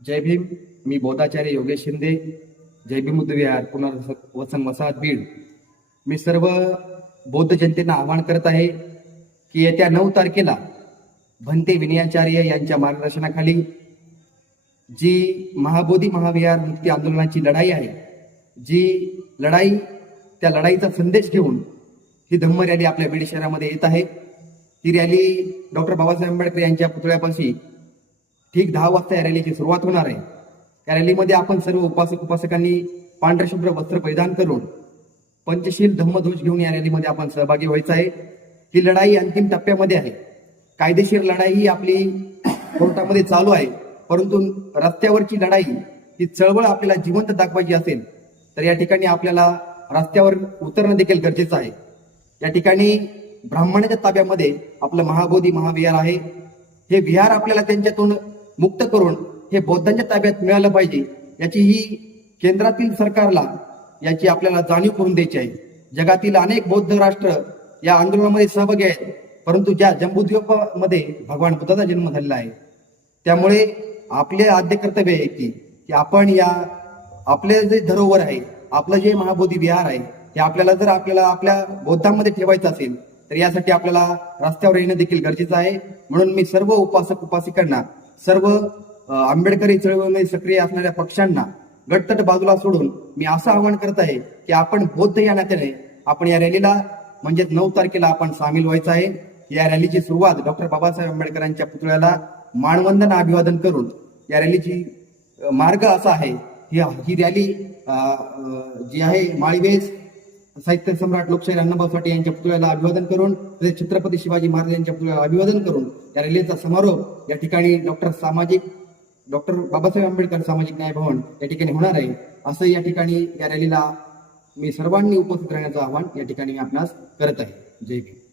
जय भीम मी बोधाचार्य योगेश शिंदे जय भीम बुद्ध विहार पुनर्वसन वसाहत बीड. मी सर्व बौद्ध जनतेना आवाहन करत आहे की येत्या नऊ तारखेला भंते विनयाचार्य यांच्या मार्गदर्शनाखाली जी महाबोधी महाविहार मुक्ती आंदोलनाची लढाई आहे जी लढाई त्या लढाईचा संदेश घेऊन ही धम्म रॅली आपल्या बीड शहरामध्ये येत आहे. ही रॅली डॉक्टर बाबासाहेब आंबेडकर यांच्या पुतळ्यापाशी ठीक दहा वाजता या रॅलीची सुरुवात होणार आहे. या रॅलीमध्ये आपण सर्व उपासक उपासकांनी पांढरशुभ्र वस्त्र परिधान करून पंचशील धम्मध्वज घेऊन या रॅलीमध्ये आपण सहभागी व्हायचं आहे. ही लढाई अंतिम टप्प्यामध्ये आहे. कायदेशीर लढाई ही आपली कोर्टामध्ये चालू आहे. परंतु रस्त्यावरची लढाई ही चळवळ आपल्याला जिवंत दाखवायची असेल तर या ठिकाणी आपल्याला रस्त्यावर उतरणं देखील गरजेचं आहे. या ठिकाणी ब्राह्मणाच्या ताब्यामध्ये आपलं महाबोधी महाविहार आहे. हे विहार आपल्याला त्यांच्यातून मुक्त करून हे बौद्धांच्या ताब्यात मिळालं पाहिजे याची ही केंद्रातील सरकारला याची आपल्याला जाणीव करून द्यायची आहे. जगातील अनेक बौद्ध राष्ट्र या आंदोलनामध्ये सहभागी आहेत परंतु ज्या जम्बूद्वीपामध्ये भगवान बुद्धाचा जन्म झालेला आहे त्यामुळे आपले आद्य कर्तव्य आहे की की आपण या आपले जे धरोवर आहे आपलं जे महाबोधी विहार आहे ते आपल्याला जर आपल्याला आपल्या बौद्धांमध्ये ठेवायचं असेल तर यासाठी आपल्याला रस्त्यावर येणं देखील गरजेचं आहे. म्हणून मी सर्व उपासक उपासिकांना सर्व आंबेडकरी चळवळीमध्ये सक्रिय असणाऱ्या पक्षांना गटतट बाजूला सोडून मी असं आवाहन करत आहे की आपण बौद्ध या नात्याने आपण या रॅलीला म्हणजे नऊ तारखेला आपण सामील व्हायचं आहे. या रॅलीची सुरुवात डॉक्टर बाबासाहेब आंबेडकरांच्या पुतळ्याला मानवंदना अभिवादन करून या रॅलीची मार्ग असा आहे. ही रॅली जी आहे माळीवेज साहित्य सम्राट लोकशाही अण्णाभाऊ साठे यांच्या पुतळ्याला अभिवादन करून तसेच छत्रपती शिवाजी महाराज यांच्या पुतळ्याला अभिवादन करून या रॅलीचा समारोप या ठिकाणी डॉक्टर सामाजिक डॉक्टर बाबासाहेब आंबेडकर सामाजिक न्याय भवन या ठिकाणी होणार आहे. असं या ठिकाणी या रॅलीला मी सर्वांनी उपस्थित राहण्याचं आवाहन या ठिकाणी मी आपणास करत आहे. जय भीम.